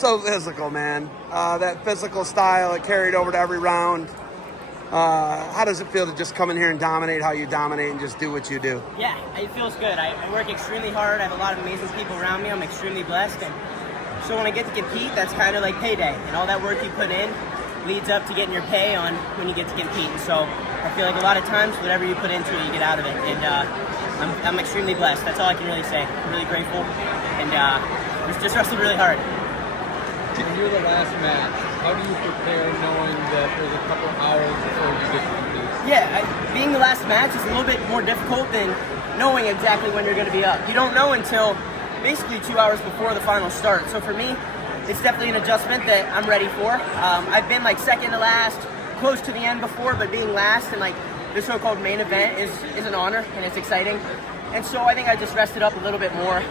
So physical, man. That physical style, it carried over to every round. How does it feel to just come in here and dominate how you dominate and just do what you do? Yeah, it feels good. I work extremely hard. I have a lot of amazing people around me. I'm extremely blessed. And so when I get to compete, that's kind of like payday. And all that work you put in leads up to getting your pay on when you get to compete. And so I feel like a lot of times, whatever you put into it, you get out of it. And I'm extremely blessed. That's all I can really say. I'm really grateful. And just wrestled really hard. When you're the last match, how do you prepare knowing that there's a couple hours before you get to compete? Yeah, being the last match is a little bit more difficult than knowing exactly when you're going to be up. You don't know until basically 2 hours before the final start. So for me, it's definitely an adjustment that I'm ready for. I've been like second to last, close to the end before, but being last and like the so-called main event is an honor and it's exciting. And so I think I just rested up a little bit more.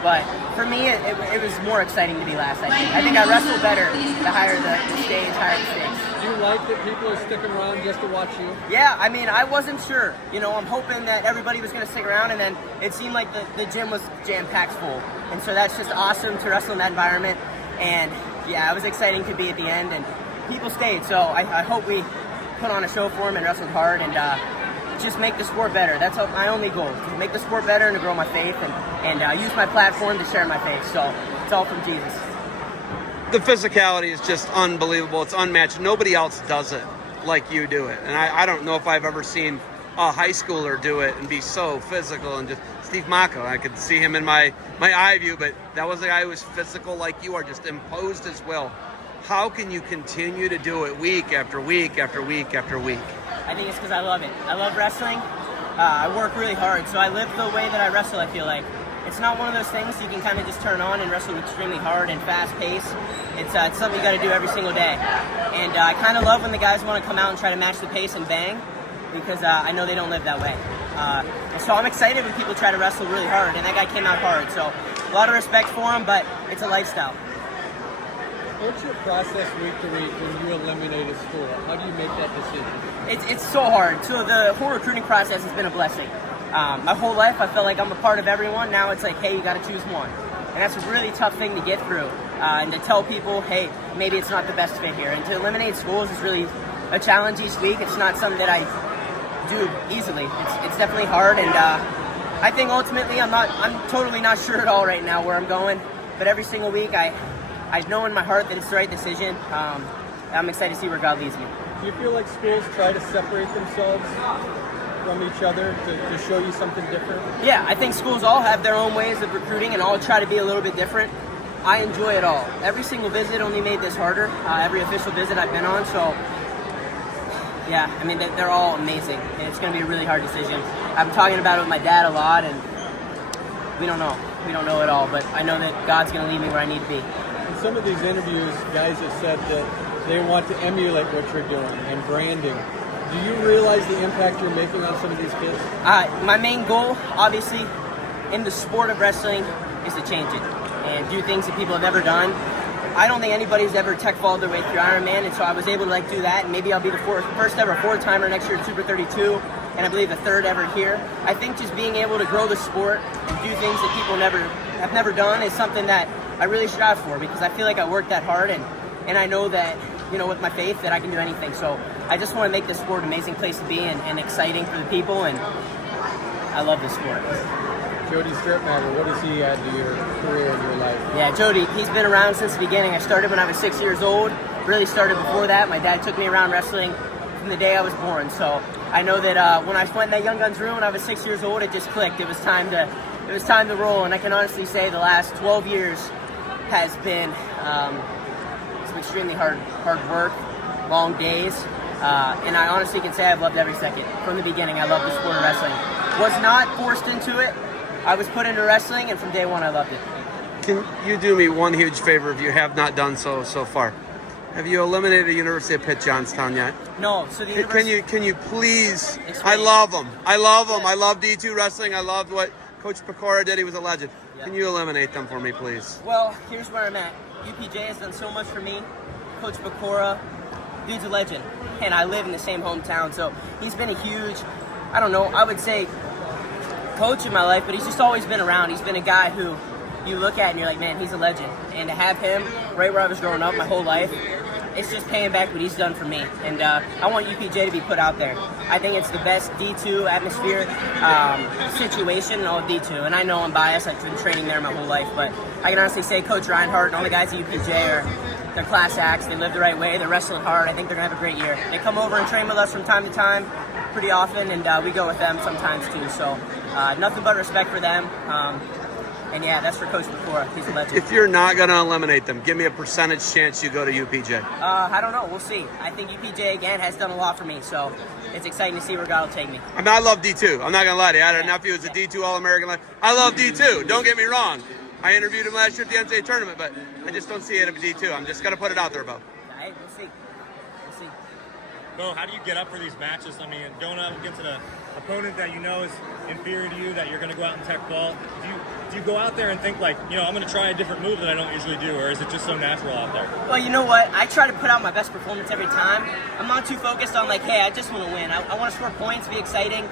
But for me, it was more exciting to be last, I think. I think I wrestled better the higher the stage, higher the stakes. Do you like that people are sticking around just to watch you? Yeah, I mean, I wasn't sure. You know, I'm hoping that everybody was going to stick around, and then it seemed like the gym was jam-packed full. And so that's just awesome to wrestle in that environment. And yeah, it was exciting to be at the end, and people stayed. So I hope we put on a show for them and wrestled hard and just make the sport better. That's my only goal, to make the sport better and to grow my faith and use my platform to share my faith. So it's all from Jesus. The physicality is just unbelievable. It's unmatched. Nobody else does it like you do it. And I don't know if I've ever seen a high schooler do it and be so physical. And just Steve Mako, I could see him in my eye view, but that was a guy who was physical like you are, just imposed his will. How can you continue to do it week after week after week after week? I think it's because I love it. I love wrestling. I work really hard, so I live the way that I wrestle, I feel like. It's not one of those things you can kind of just turn on and wrestle extremely hard and fast pace. It's something you got to do every single day. And I kind of love when the guys want to come out and try to match the pace and bang, because I know they don't live that way. And so I'm excited when people try to wrestle really hard, and that guy came out hard. So a lot of respect for him, but it's a lifestyle. What's your process week to week when you eliminate a school? How do you make that decision? It's so hard. So the whole recruiting process has been a blessing. My whole life I felt like I'm a part of everyone. Now it's like, hey, you got to choose one. And that's a really tough thing to get through. And to tell people, hey, maybe it's not the best fit here. And to eliminate schools is really a challenge each week. It's not something that I do easily. It's definitely hard. And I think ultimately I'm totally not sure at all right now where I'm going. But every single week I know in my heart that it's the right decision. I'm excited to see where God leads me. Do you feel like schools try to separate themselves from each other to show you something different? Yeah, I think schools all have their own ways of recruiting and all try to be a little bit different. I enjoy it all. Every single visit only made this harder. Every official visit I've been on, so yeah, I mean, they're all amazing. And it's going to be a really hard decision. I'm talking about it with my dad a lot, and we don't know. We don't know it all, but I know that God's going to lead me where I need to be. In some of these interviews, guys have said that they want to emulate what you're doing and branding. Do you realize the impact you're making on some of these kids? My main goal, obviously, in the sport of wrestling is to change it and do things that people have never done. I don't think anybody's ever tech followed their way through Ironman, and so I was able to do that, and maybe I'll be the first ever four-timer next year at Super 32, and I believe the third ever here. I think just being able to grow the sport and do things that people have never done is something that I really strive for, because I feel like I work that hard, and I know that, with my faith, that I can do anything. So I just want to make this sport an amazing place to be and exciting for the people, and I love this sport. Jody Stripmatter, what does he add to your career and your life? Yeah, Jody, he's been around since the beginning. I started when I was 6 years old. Really started before that. My dad took me around wrestling from the day I was born. So I know that when I went in that Young Guns room when I was 6 years old, it just clicked. It was time to roll. And I can honestly say the last 12 years has been some extremely hard work, long days. And I honestly can say I've loved every second. From the beginning, I loved the sport of wrestling. Was not forced into it. I was put into wrestling, and from day one, I loved it. Can you do me one huge favor if you have not done so far? Have you eliminated the University of Pitt Johnstown yet? No. So the university... Can you please? Explain. I love them. Yeah. I love D2 wrestling. I loved what Coach Pecora did. He was a legend. Yeah. Can you eliminate them for me, please? Well, here's where I'm at. UPJ has done so much for me. Coach Pecora, dude's a legend, and I live in the same hometown, so he's been a huge, I would say, coach in my life, but he's just always been around. He's been a guy who, you look at and you're like, man, he's a legend. And to have him right where I was growing up my whole life, it's just paying back what he's done for me. And I want UPJ to be put out there. I think it's the best D2 atmosphere situation in all of D2. And I know I'm biased. I've been training there my whole life. But I can honestly say Coach Reinhardt and all the guys at UPJ they're class acts. They live the right way. They're wrestling hard. I think they're going to have a great year. They come over and train with us from time to time pretty often, and we go with them sometimes too. So nothing but respect for them. And yeah, that's for Coach McClure. He's a legend. If you're not going to eliminate them, give me a percentage chance you go to UPJ. I don't know. We'll see. I think UPJ, again, has done a lot for me. So it's exciting to see where God will take me. I mean, I love D2. I'm not going to lie to you. I had a nephew who's a D2 All-American. I love D2. Don't get me wrong. I interviewed him last year at the NCAA tournament, but I just don't see it at D2. I'm just going to put it out there, Bo. All right, we'll see. We'll see. Bo, how do you get up for these matches? I mean, going up against an opponent that you know is inferior to you, that you're going to go out and tech ball, do you go out there and think like, I'm going to try a different move that I don't usually do, or is it just so natural out there? Well, you know what? I try to put out my best performance every time. I'm not too focused on like, hey, I just want to win. I want to score points, be exciting.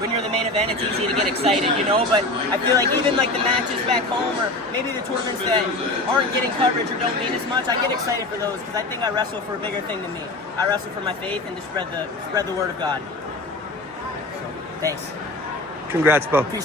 When you're the main event, it's easy to get excited, but I feel like even like the matches back home or maybe the tournaments that aren't getting coverage or don't mean as much, I get excited for those because I think I wrestle for a bigger thing than me. I wrestle for my faith and to spread the word of God. So, thanks. Congrats, Bo. Appreciate it.